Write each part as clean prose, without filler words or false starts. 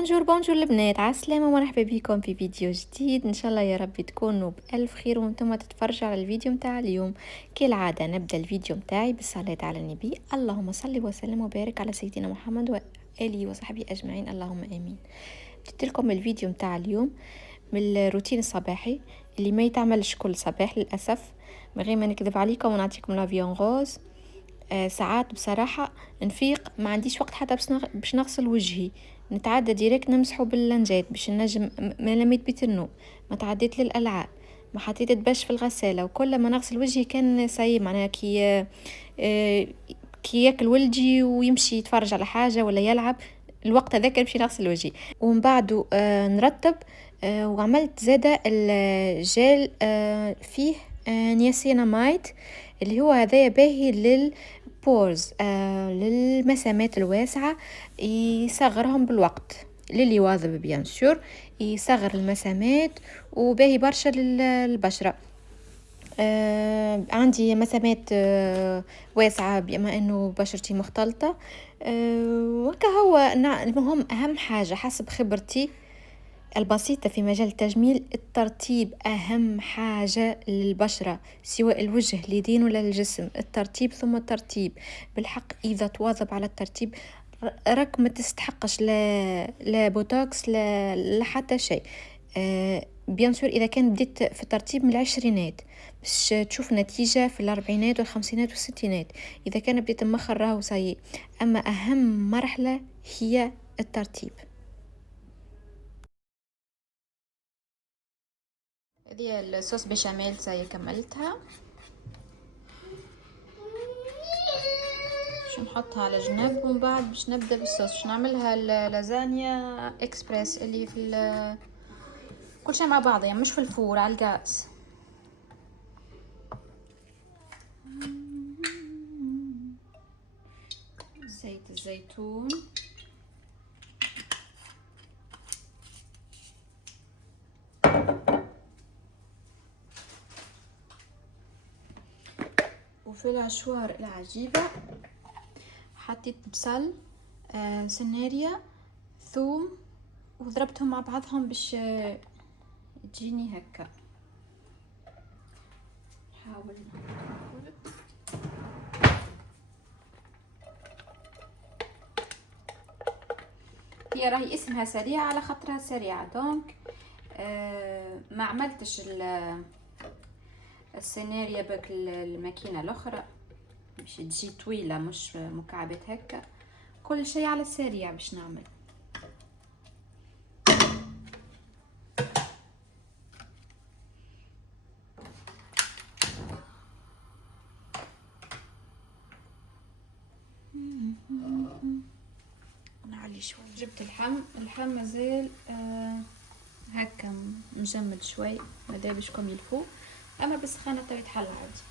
بونجور بونجور البنات، عالسلامة ومرحبا بكم في فيديو جديد. ان شاء الله يا رب تكونوا بألف خير وانتم تتفرجوا على الفيديو متاع اليوم. كالعادة نبدأ الفيديو متاعي بالصلاة على النبي. اللهم صل وسلم وبارك على سيدنا محمد وآله وصحبه أجمعين، اللهم آمين. بديت لكم الفيديو متاع اليوم من الروتين الصباحي اللي ما يتعملش كل صباح للأسف، من غير ما نكذب عليكم ونعطيكم لافيون غوز. ساعات بصراحة نفيق ما عنديش وقت حتى باش نغسل وجهي، نتعدى ديريكت نمسحه باللنجات باش نجم ما لميت بيت النوم، ما تعديت للألعاب، ما حطيت الدبش في الغسالة، وكل ما نغسل وجهي كان ساي معناها كي ياكل ولدي ويمشي يتفرج على حاجة ولا يلعب، الوقت هذاك نمشي نغسل وجهي ومن بعده نرتب. وعملت زادة الجيل فيه نياسيناميد اللي هو هذايا باهي للبورز، للمسامات الواسعة، يصغرهم بالوقت للي يواظب بيان سور، يصغر المسامات وباهي برشا للبشرة. عندي مسامات واسعة بما انه بشرتي مختلطة. وكا هو المهم اهم حاجة حسب خبرتي البسيطة في مجال التجميل، الترتيب أهم حاجة للبشرة سواء الوجه اليدين ولا الجسم، الترتيب ثم الترتيب. بالحق إذا تواظب على الترتيب راك ما تستحقش لا بوتوكس لا حتى شيء. بيان سور إذا كان بديت في الترتيب من العشرينات باش تشوف نتيجة في الأربعينات والخمسينات والستينات، إذا كان بديت مخر راهو ساي. أما أهم مرحلة هي الترتيب. هذه الصوص بشاميل ساي كملتها، باش نحطها على جنب ومن بعد باش نبدا بالصوص. باش نعملها اللازانيا اكسبريس اللي في كل شيء مع بعض، يعني مش في الفور على الغاز. زيت الزيتون، وفي العشوار العجيبة حطيت بصل، سناريا، ثوم، وضربتهم مع بعضهم باش تجيني هكا. حاول هي راهي اسمها سريعة على خاطرها سريعة، دونك ما عملتش السيناريا بك الماكينة الاخرى باش تجي طويلة مش مكعبات هكا، كل شيء على السريع باش نعمل. نعلي شوي. جبت اللحم مازال هكا مجمد شوي، ماذا بشكم يلفو، اما بالسخانة تو يتحل عادي.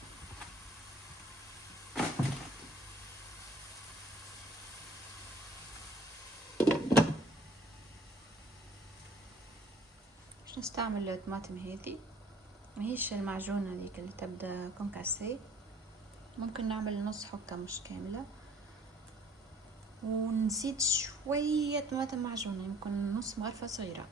باش نستعمل الطماطم هذه، ماهيش المعجونة هذيك اللي تبدا كونكاسي، ممكن نعمل نص حكة مش كاملة، ونزيد شوية طماطم معجونة يمكن نص مغرفة صغيرة.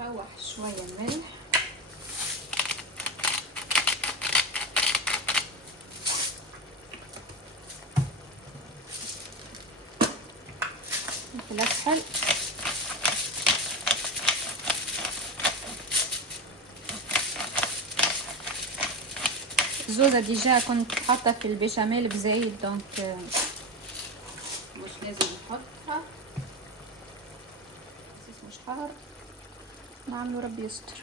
نفوح شوية الملح، الأسفل، الزوزة ديجا كنت حاطة في البيشاميل بزيت، دونك مش لازم نحطها. مش حار، نعملو ربي يستر.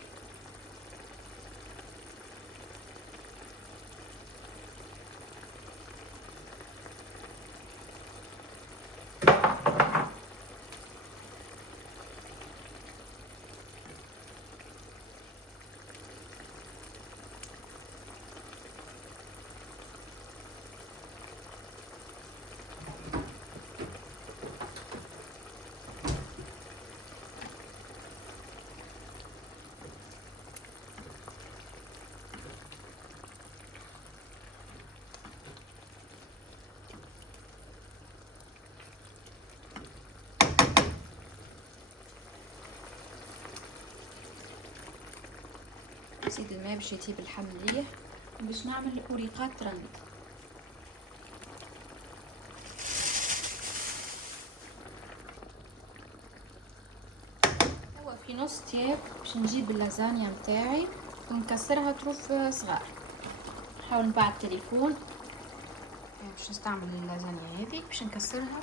نزيد الماء باش يطيب اللحم مليح، باش نعمل الوريقات رند. توا في نص تياب باش نجيب اللازانيا متاعي ونكسرها طروف صغار. نحاول نبع التليفون باش نستعمل اللازانيا هذيك، باش نكسرها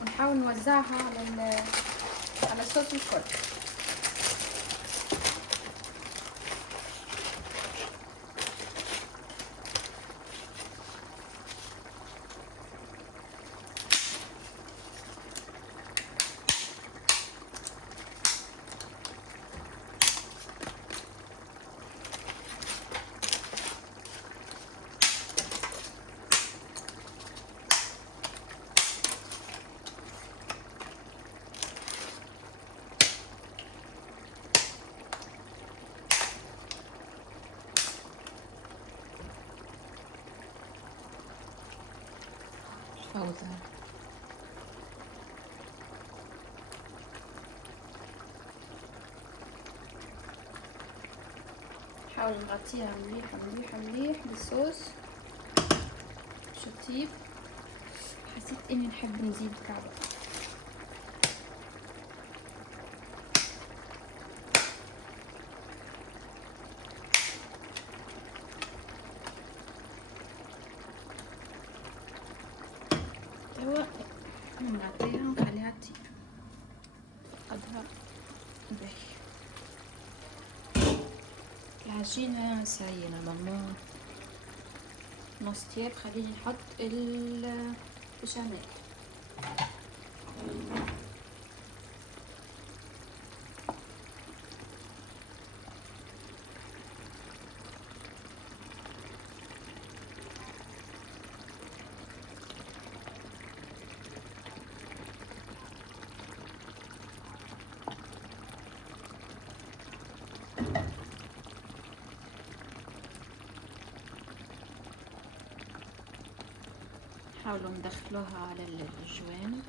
ونحاول نوزعها على الصوص الكل. فوزة نحاول نغطيها مليح مليح مليح بالصوص شطيب. حسيت اني نحب نزيد كعبة. توا نغطيها ونخليها تطيب قدها باهي. العجينة ساينة ماما نص تياب، خليني نحط البشاميل. حاولوا ندخلوها على الجوانب.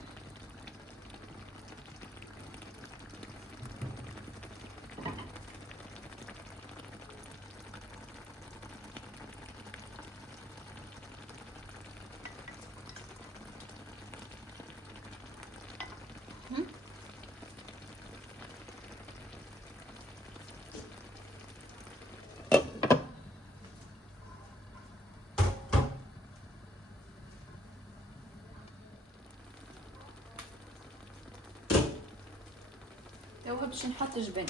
توا باش نحط جبن.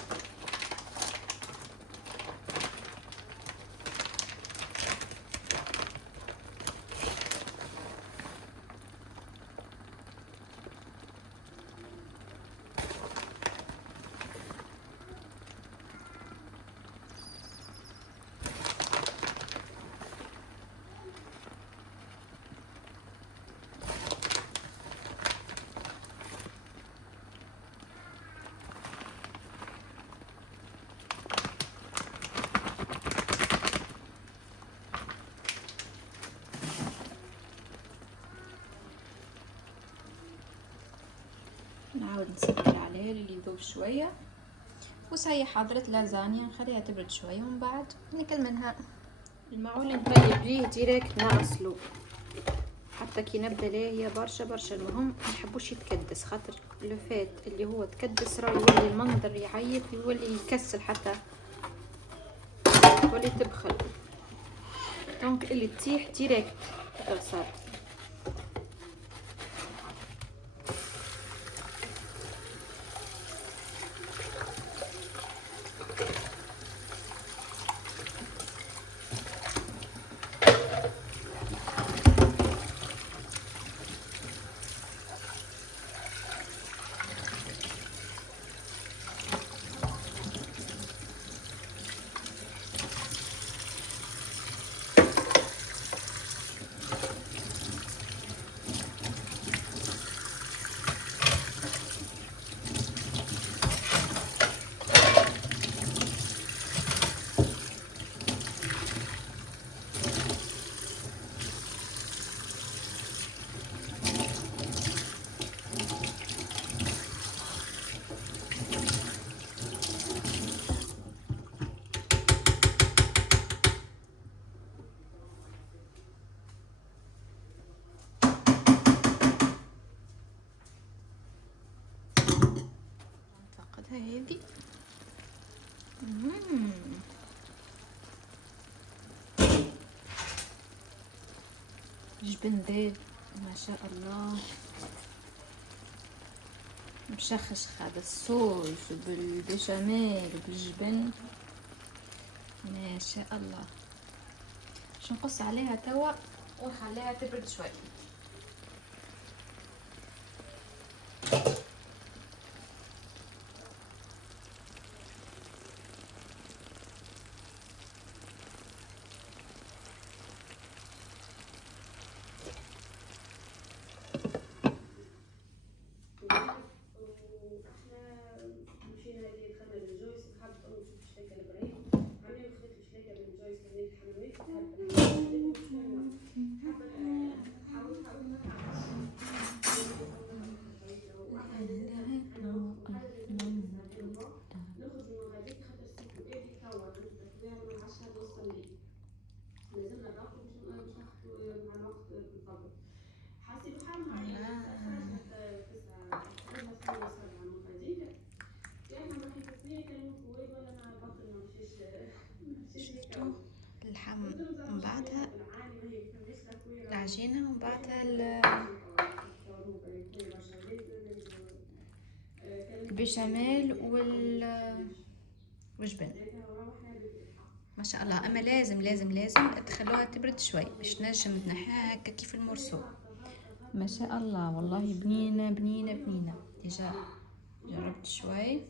نعاود نسكر عليه يذوب شويه، وصحي حضرت لازانيا نخليها تبرد شويه ومن بعد ناكل منها. المعون اللي نطيب بيه ديريكت نغسلو حتى كي نبدا ليه هي برشا. المهم ما نحبوش يتكدس، خاطر لو فات اللي هو تكدس راه يولي المنظر يعيط، يولي يكسل، حتى تولي تبخل. دونك اللي تطيح ديريكت صار. نفقدها هذه. جبن ذاب ما شاء الله، مشخش هذا الصوص بالبشاميل بالجبن ما شاء الله. باش نقص عليها توا ونخليها تبرد شوي. شفتوا اللحم من بعدها العجينة ومن بعدها البشاميل والجبن ما شاء الله. اما لازم لازم لازم تخلوها تبرد شوي باش تنجم تنحيها هكا كيف المرسول. ما شاء الله والله بنينه بنينه بنينه. ديجا جربت شوي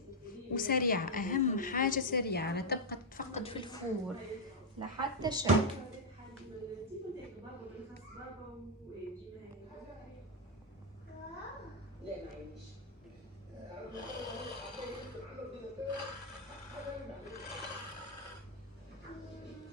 وسريعه، اهم حاجه سريعه، لا تبقى تتفقد في الفور لا حتى شيء.